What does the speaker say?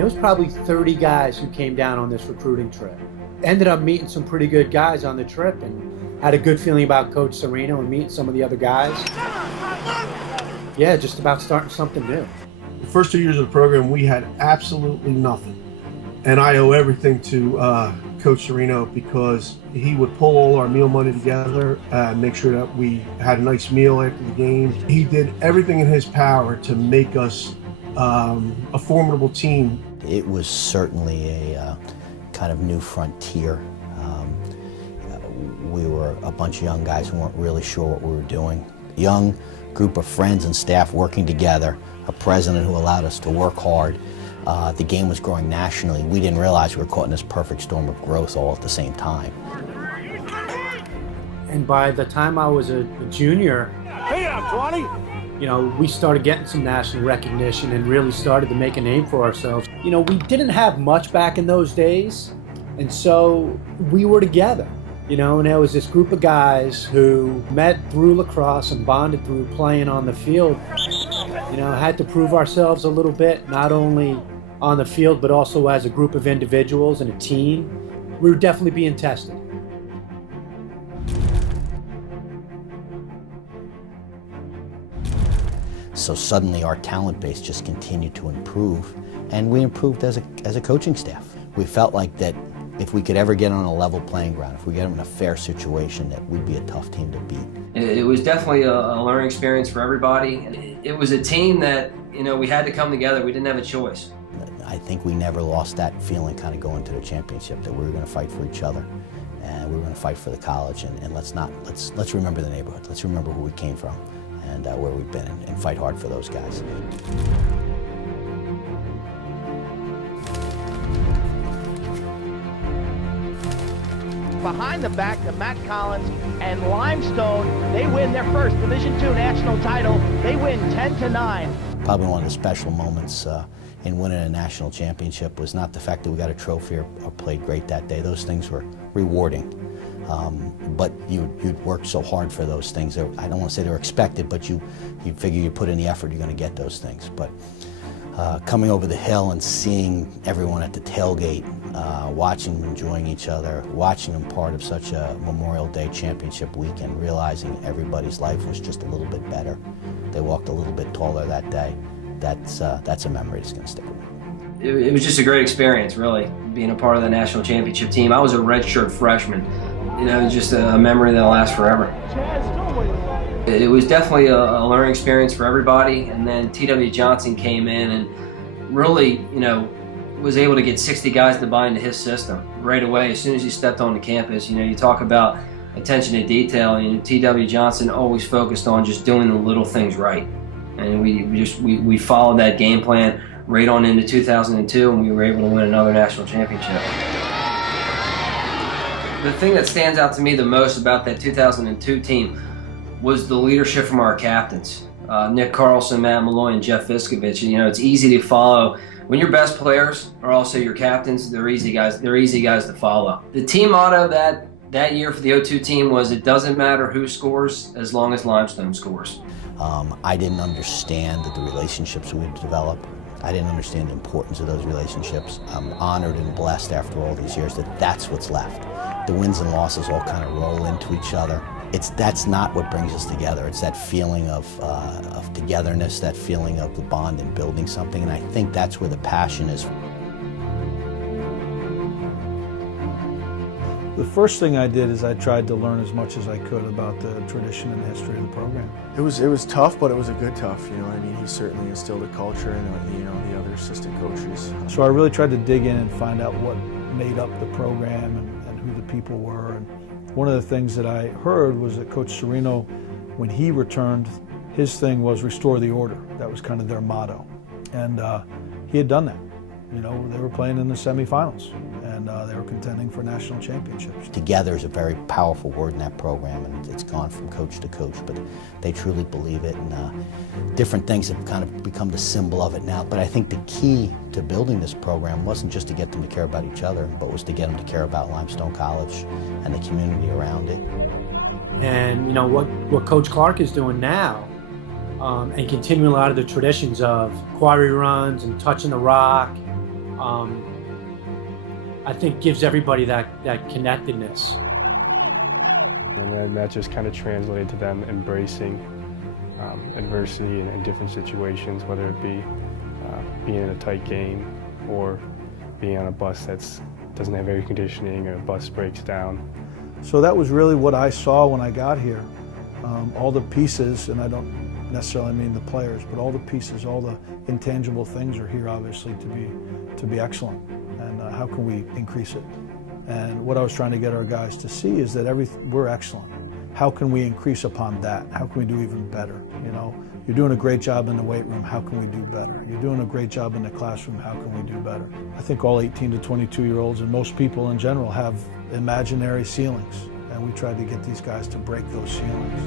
There was probably 30 guys who came down on this recruiting trip. Ended up meeting some pretty good guys on the trip and had a good feeling about Coach Serino and meeting some of the other guys. Yeah, just about starting something new. The first 2 years of the program, we had absolutely nothing. And I owe everything to Coach Serino, because he would pull all our meal money together, make sure that we had a nice meal after the game. He did everything in his power to make us a formidable team. It was certainly a kind of new frontier. We were a bunch of young guys who weren't really sure what we were doing. A young group of friends and staff working together, a president who allowed us to work hard. The game was growing nationally. We didn't realize we were caught in this perfect storm of growth all at the same time. And by the time I was a junior, hey, I'm 20. You know, we started getting some national recognition and really started to make a name for ourselves. You know, we didn't have much back in those days, and so we were together. You know, and there was this group of guys who met through lacrosse and bonded through playing on the field. You know, had to prove ourselves a little bit, not only on the field, but also as a group of individuals and a team. We were definitely being tested. So suddenly our talent base just continued to improve, and we improved as a coaching staff. We felt like that if we could ever get on a level playing ground, if we get them in a fair situation, that we'd be a tough team to beat. It was definitely a learning experience for everybody. It was a team that, you know, we had to come together. We didn't have a choice. I think we never lost that feeling kind of going to the championship, that we were going to fight for each other and we were going to fight for the college. And let's remember the neighborhood. Let's remember who we came from and where we've been, and fight hard for those guys. Behind the back to Matt Collins and Limestone. They win their first Division II national title. They win 10-9. Probably one of the special moments in winning a national championship was not the fact that we got a trophy or played great that day. Those things were rewarding. But you'd worked so hard for those things. I don't want to say they were expected, but you figure you put in the effort, you're going to get those things. But coming over the hill and seeing everyone at the tailgate, watching them enjoying each other, watching them part of such a Memorial Day championship weekend, realizing everybody's life was just a little bit better. They walked a little bit taller that day. That's a memory that's going to stick with me. It was just a great experience, really, being a part of the national championship team. I was a redshirt freshman. You know, just a memory that'll last forever. It was definitely a learning experience for everybody, and then T.W. Johnson came in and really, you know, was able to get 60 guys to buy into his system right away. As soon as he stepped on the campus, you know, you talk about attention to detail, and T.W. Johnson always focused on just doing the little things right. And we followed that game plan right on into 2002, and we were able to win another national championship. The thing that stands out to me the most about that 2002 team was the leadership from our captains, Nick Carlson, Matt Malloy, and Jeff Viskovich. You know, it's easy to follow. When your best players are also your captains, they're easy guys. They're easy guys to follow. The team motto that year for the 02 team was, "It doesn't matter who scores as long as Limestone scores." I didn't understand the relationships we'd develop. I didn't understand the importance of those relationships. I'm honored and blessed after all these years that that's what's left. The wins and losses all kind of roll into each other. That's not what brings us together. It's that feeling of togetherness, that feeling of the bond and building something, and I think that's where the passion is. The first thing I did is I tried to learn as much as I could about the tradition and history of the program. It was tough, but it was a good tough. You know, I mean, he certainly instilled a culture, and you know, the other assistant coaches. So I really tried to dig in and find out what made up the program and who the people were. And one of the things that I heard was that Coach Serino, when he returned, his thing was restore the order. That was kind of their motto, and he had done that. You know, they were playing in the semifinals, and they were contending for national championships. Together is a very powerful word in that program, and it's gone from coach to coach, but they truly believe it, and different things have kind of become the symbol of it now. But I think the key to building this program wasn't just to get them to care about each other, but was to get them to care about Limestone College and the community around it. And, you know, what Coach Clark is doing now, and continuing a lot of the traditions of quarry runs and touching the rock, I think gives everybody that connectedness. And then that just kind of translated to them embracing adversity in different situations, whether it be being in a tight game or being on a bus that doesn't have air conditioning or a bus breaks down. So that was really what I saw when I got here. All the pieces, and I don't necessarily mean the players, but all the pieces, all the intangible things are here obviously to be excellent. And how can we increase it? And what I was trying to get our guys to see is that we're excellent. How can we increase upon that? How can we do even better? You know, you're doing a great job in the weight room, how can we do better? You're doing a great job in the classroom, how can we do better? I think all 18 to 22-year-olds and most people in general have imaginary ceilings, and we tried to get these guys to break those ceilings.